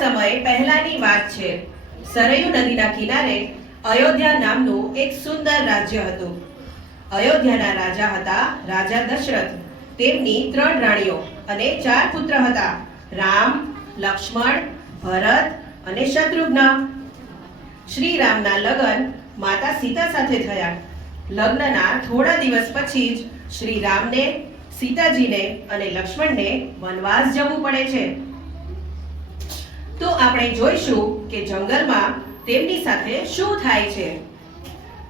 સમય પહેલાની વાત છે. સરયુ નદીના કિનારે અયોધ્યા નામનું એક સુંદર રાજ્ય હતું. અયોધ્યાના રાજા હતા રાજા દશરથ. તેમની 3 રાણીઓ અને 4 પુત્ર હતા: રામ, લક્ષ્મણ, ભરત અને શત્રુઘ્ન. શ્રી રામના લગ્ન માતા સીતા સાથે થયા. લગ્નના થોડા દિવસ પછી જ શ્રી રામને, સીતાજીને અને લક્ષ્મણને વનવાસ જવું પડે છે. તો આપણે જોઈશું કે જંગલમાં તેમની સાથે શું થાય છે.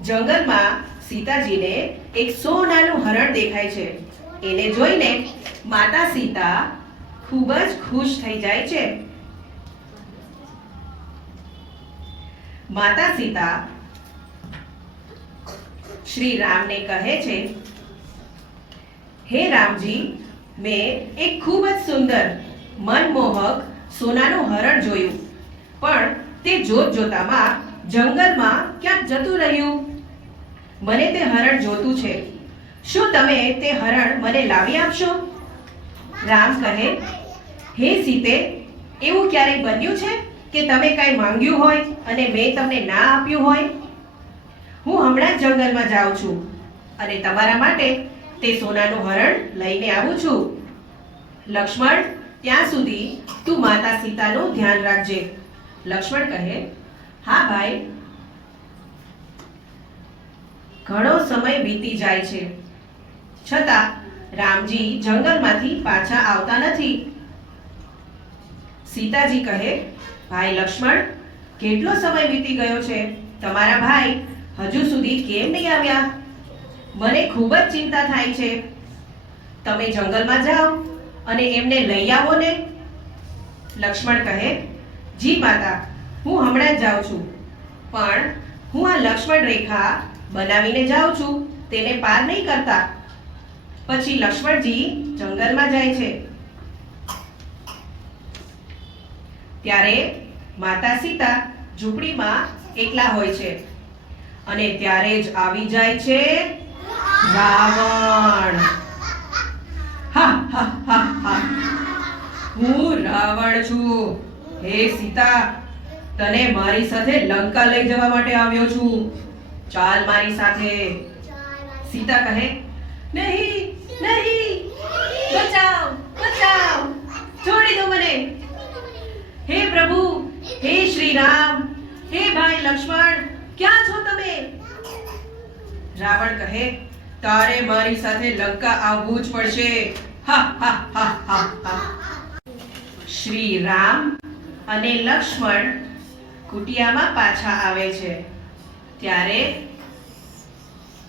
જંગલમાં સીતાજીને એક સોનાનું હરણ દેખાય છે. એને જોઈને માતા સીતા ખૂબ જ ખુશ થઈ જાય છે. માતા સીતા શ્રી રામને કહે છે, હે રામજી, મેં એક ખૂબ જ સુંદર મનમોહક સોનાનું હરણ જોયું, પણ તે જોત જોતામાં જંગલમાં ક્યાંક જતું રહ્યું. મને તે હરણ જોતું છે. શું તમે તે હરણ મને લાવી આપશો? રામ કહે, હે સીતે, એવું ક્યારેય બન્યું છે કે તમે કાંઈ માંગ્યું હોય અને મેં તમને ના આપ્યું હોય? હું હમણાં જ જંગલમાં જાઉં છું અને તમારા માટે તે સોનાનું હરણ લઈને આવું છું. લક્ષ્મણ, ત્યાં સુધી તું માતા સીતાનું ધ્યાન રાખજે. લક્ષ્મણ કહે, હા ભાઈ. ઘણો સમય વીતી જાય છે, છતાં રામજી જંગલમાંથી પાછા આવતા નથી. સીતાજી કહે, ભાઈ લક્ષ્મણ, કેટલો સમય વીતી ગયો છે, તમારા ભાઈ હજુ સુધી કેમ નહીં આવ્યા? મને ખૂબ જ ચિંતા થાય છે. તમે જંગલમાં જાઓ અને એમને લઈ આવો ને. લક્ષ્મણ કહે, જી માતા, હું હમણાં જ જાઉં છું, પણ હું આ લક્ષ્મણ રેખા બનાવીને જાઉં છું, તેને પાર નહીં કરતા. પછી લક્ષ્મણજી જંગલમાં જાય છે. ત્યારે માતા સીતા ઝૂંપડીમાં એકલા હોય છે અને ત્યારે જ આવી જાય છે રાવણ. હા હા હા હા, હું રાવણ છું. હે સીતા, તને મારી સાથે લંકા લઈ જવા માટે આવ્યો છું. ચાલ મારી સાથે. સીતા કહે, નહીં નહીં, બચાવ બચાવ, છોડી દો મને. હે પ્રભુ, હે શ્રી રામ, હે ભાઈ લક્ષ્મણ, ક્યાં છો તમે? રાવણ કહે, તારે મારી સાથે લંકા આવવું જ પડશે. હા હા હા હા હા. શ્રી રામ અને લક્ષ્મણ કુટિયામાં પાછા આવે છે. ત્યારે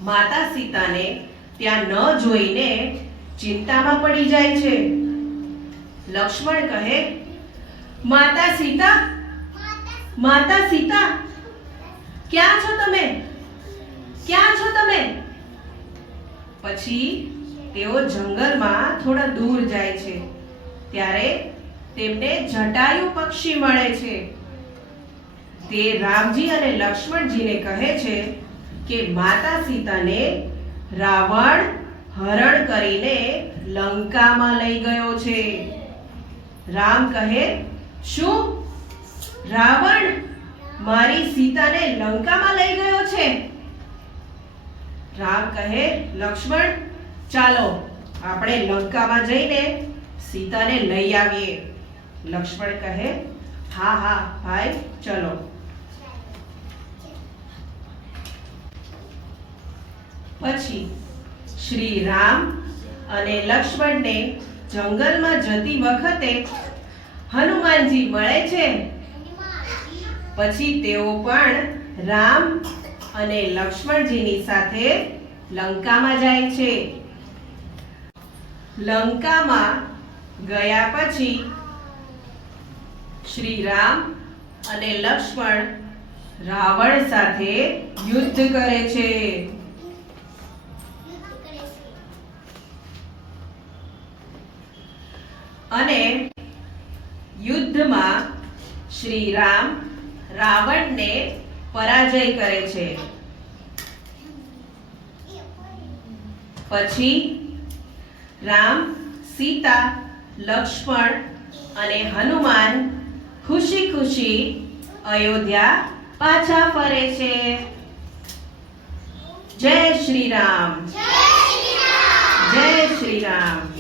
માતા સીતાને ત્યાં ન જોઈને ચિંતામાં પડી જાય છે. લક્ષ્મણ કહે, માતા સીતા, માતા સીતા, ક્યાં છો તમે? ક્યાં છો તમે? પછી તેઓ જંગલમાં થોડા દૂર જાય છે. ત્યારે તેમને જટાયુ પક્ષી મળે છે. તે રામજી અને લક્ષ્મણજીને કહે છે કે માતા સીતાને રાવણ હરણ કરીને લંકામાં લઈ ગયો છે. રામ કહે, શું? રાવણ મારી સીતાને લંકામાં લઈ ગયો છે? રામ કહે, લક્ષ્મણ, ચાલો આપણે લંકામાં જઈને સીતાને લઈ આવીએ. લક્ષ્મણ કહે, હા હા ભાઈ, ચલો. પછી શ્રી રામ અને લક્ષ્મણને જંગલમાં જતી વખતે હનુમાનજી મળે છે. પછી તેઓ પણ રામ અને લક્ષ્મણજીની સાથે લંકામાં જાય છે. લંકામાં ગયા પછી શ્રી રામ અને લક્ષ્મણ રાવણ સાથે યુદ્ધ કરે છે. અને યુદ્ધમાં શ્રી રામ રાવણને પરાજય કરે છે. પછી રામ, સીતા, લક્ષ્મણ અને હનુમાન ખુશી ખુશી અયોધ્યા પાછા ફરે છે. જય શ્રી રામ. જય શ્રી રામ.